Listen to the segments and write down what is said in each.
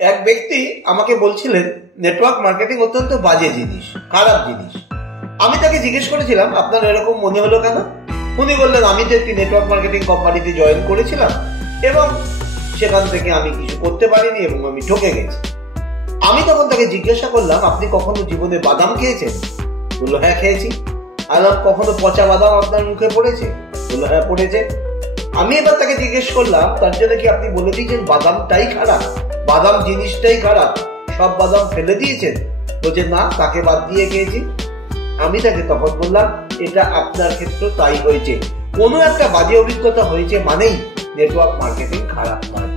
এক ব্যক্তি আমাকে বলছিলেন নেটওয়ার্ক মার্কেটিং অত্যন্ত বাজে জিনিস, খারাপ জিনিস। আমি তাকে জিজ্ঞেস করেছিলাম আপনার এরকম মনে হলো কেন? উনি বললেন আমি তো একটি নেটওয়ার্ক মার্কেটিং কোম্পানিতে জয়েন করেছিলাম এবং সেখান থেকে আমি কিছু করতে পারিনি এবং আমি ঠকে গেছি। আমি তখন তাকে জিজ্ঞাসা করলাম আপনি কখনো জীবনে বাদাম খেয়েছেন? বললো হ্যাঁ খেয়েছি। আর কখনো পচা বাদাম আপনার মুখে পড়েছে? বললো হ্যাঁ পড়েছে। আমি এবার তাকে জিজ্ঞেস করলাম তার জন্য কি আপনি বলে দিয়েছেন বাদামটাই খারাপ, বাদাম জিনিসটাই খারাপ, সব বাদাম ফেলে দিয়েছেন? বলছে না, তাকে বাদ দিয়ে খেয়েছি। আমি তাকে তখন বললাম এটা আপনার ক্ষেত্রে তাই হয়েছে, কোনো একটা বাজে অভিজ্ঞতা হয়েছে মানেই নেটওয়ার্ক মার্কেটিং খারাপ নয়।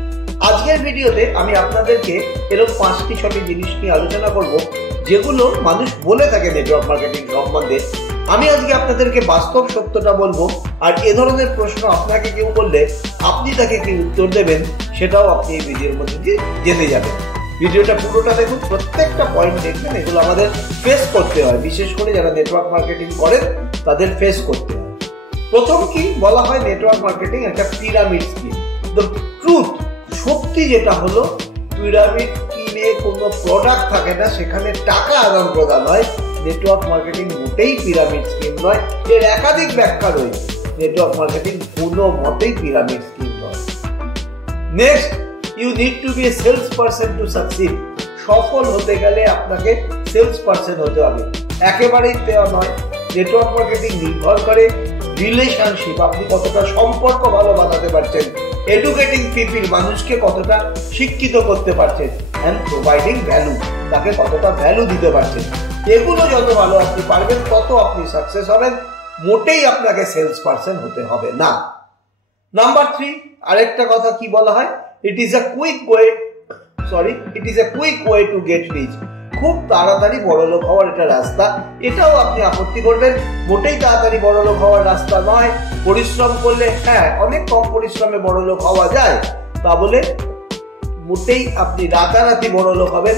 আজকের ভিডিওতে আমি আপনাদেরকে এরকম 5-6টি জিনিস নিয়ে আলোচনা করব যেগুলো মানুষ বলে থাকে নেটওয়ার্ক মার্কেটিং সম্বন্ধে। আমি আজকে আপনাদেরকে বাস্তব সত্যটা বলবো, আর এ ধরনের প্রশ্ন আপনাকে কেউ করলে আপনি তাকে কি উত্তর দেবেন সেটাও আপনি এই ভিডিওর মধ্যে দিয়ে জেনে যাবেন। ভিডিওটা পুরোটা দেখুন, প্রত্যেকটা পয়েন্ট দেখবেন। এগুলো আমাদের ফেস করতে হয়, বিশেষ করে যারা নেটওয়ার্ক মার্কেটিং করেন তাদের ফেস করতে হয়। প্রথম কি বলা হয়, নেটওয়ার্ক মার্কেটিং একটা পিরামিড স্কিম। দ্য ট্রুথ, সত্যি যেটা হলো, পিরামিড স্কিমে কোনো প্রোডাক্ট থাকে না, সেখানে টাকা আদান প্রদান হয়। নেটওয়ার্ক মার্কেটিং মোটেই পিরামিড স্কিম নয়, এর একাধিক ব্যাখ্যা রয়েছে। নেটওয়ার্ক মার্কেটিং কোনো মতেই পিরামিড স্কিম নয়। Next, you need to be a sales person to succeed. সফল হতে গেলে আপনাকে সেলস পারসন হতে হবে, একেবারেই দেওয়া নয়। নেটওয়ার্ক মার্কেটিং নির্ভর করে রিলেশনশিপ, আপনি কতটা সম্পর্ক ভালো বানাতে পারছেন, এডুকেটিং পিপল, মানুষকে কতটা শিক্ষিত করতে পারছেন, অ্যান্ড প্রোভাইডিং ভ্যালু, তাকে কতটা ভ্যালু দিতে পারছেন। এগুলো যত ভালো আপনি পারবেন তত আপনি সাকসেস হবেন, মোটেই আপনাকে সেলস পারসন হতে হবে না। নাম্বার 3, আরেকটা কথা কি বলা হয়, it is a quick way to get rich. খুব তাড়াতাড়ি বড়লোক হওয়ার এটা রাস্তা। এটাও আপনি আপত্তি করবেন, মোটেই তাড়াতাড়ি বড়লোক হওয়ার রাস্তা নয়। পরিশ্রম করলে হ্যাঁ অনেক কম পরিশ্রমে বড়লোক হওয়া যায়, তা বলে মোটেই আপনি রাতারাতি বড়লোক হবেন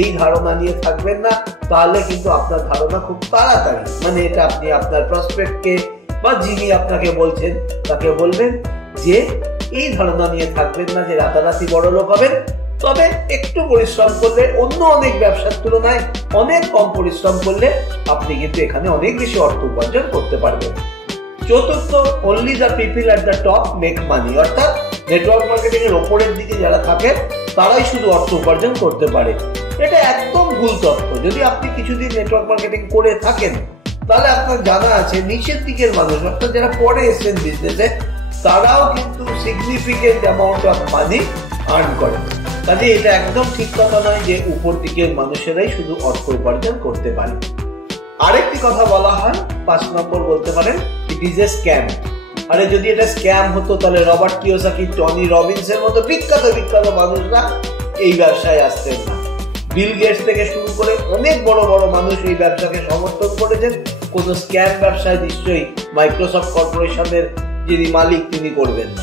এই ধারণা নিয়ে থাকবেন না। তাহলে কিন্তু আপনার ধারণা খুব তাড়াতাড়ি, মানে এটা আপনি আপনার প্রসপেক্টকে বা যিনি আপনাকে বলছেন তাকে বলবেন যে এই ধারণা নিয়ে থাকবেন না যে রাতারাতি বড়লোক হবেন, তবে একটু পরিশ্রম করলে, অন্য অনেক ব্যবসার তুলনায় অনেক কম পরিশ্রম করলে আপনি কিন্তু এখানে অনেক বেশি অর্থ উপার্জন করতে পারবেন। চতুর্থ, only the people at the top make money. অর্থাৎ নেটওয়ার্ক মার্কেটিং এর ওপরের দিকে যারা থাকে তারাই শুধু অর্থ উপার্জন করতে পারে। এটা একদম ভুল তথ্য। যদি আপনি কিছুদিন নেটওয়ার্ক মার্কেটিং করে থাকেন তাহলে আপনার জানা আছে নিচের দিকের মানুষ, অর্থাৎ যারা পরে এসেছেন বিজনেসে, তারাও কিন্তু significant amount of money earn করেন। কাজে এটা একদম ঠিক কথা নয় যে উপর দিকের মানুষেরাই শুধু অর্থ উপার্জন করতে পারে। আরেকটি কথা বলা হয়, 5 নম্বর বলতে পারেন, ইট ইজ এ স্ক্যাম। আরে যদি এটা স্ক্যাম হতো তাহলে রবার্ট কিওসাকি, টনি রবিনসের মতো বিখ্যাত মানুষরা এই ব্যবসায় আসতেন না। বিল গেটস থেকে শুরু করে অনেক বড় বড় মানুষ এই ব্যবসাকে সমর্থন করেছেন। কোনো স্ক্যাম ব্যবসায় নিশ্চয়ই মাইক্রোসফট কর্পোরেশনের যিনি মালিক তিনি করবেন না।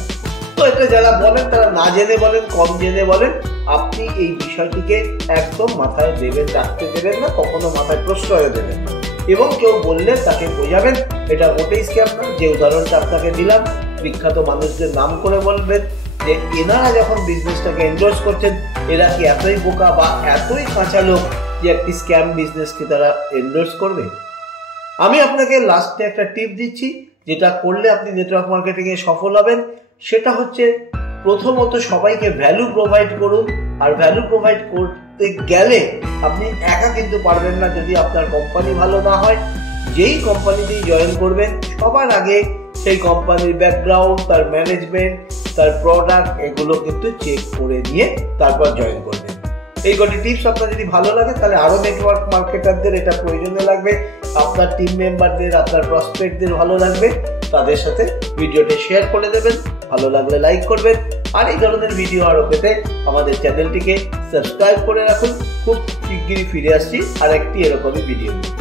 তো এটা যারা বলেন তারা না জেনে বলেন, কম জেনে বলেন। আপনি এই বিষয়টিকে একদম মাথায় রাখতে দেবেন না, কখনো মাথায় প্রশ্রয় দেবেন না। এবং কেউ বললে তাকে বোঝাবেন এটা মোটেই স্ক্যাম না। যে উদাহরণটা আপনাকে দিলাম, বিখ্যাত মানুষদের নাম করে বলবেন যে এনারা যখন বিজনেসটাকে এন্ডোর্স করছেন, এরা কি এতই বোকা বা এতই কাঁচা লোক যে একটি স্ক্যাম বিজনেসকে তারা এন্ডোর্স করবে? আমি আপনাকে লাস্টে একটা টিপ দিচ্ছি, যেটা করলে আপনি নেটওয়ার্ক মার্কেটিং এ সফল হবেন। সেটা হচ্ছে, প্রথমত সবাইকে ভ্যালু প্রোভাইড করুন। আর ভ্যালু প্রোভাইড করতে গেলে আপনি একা কিন্তু পারবেন না যদি আপনার কোম্পানি ভালো না হয়। যেই কোম্পানিতেই জয়েন করবেন সবার আগে সেই কোম্পানির ব্যাকগ্রাউন্ড, তার ম্যানেজমেন্ট, তার প্রোডাক্ট, এগুলো কিন্তু চেক করে নিয়ে তারপর জয়েন করবেন। এই কটি টিপস আপনার যদি ভালো লাগে তাহলে আরো নেটওয়ার্ক মার্কেটারদের এটা প্রয়োজনে লাগবে, আপনার টিম মেম্বারদের, আপনার প্রসপেক্টদের ভালো লাগবে, তাদের সাথে ভিডিওটি শেয়ার করে দেবেন। ভালো লাগলে লাইক করবেন। আর এই ধরনের ভিডিও আরো পেতে আমাদের চ্যানেলটিকে সাবস্ক্রাইব করে রাখুন। খুব শিগগিরই ফিরে আসছি আরেকটি এরকমই ভিডিও নিয়ে।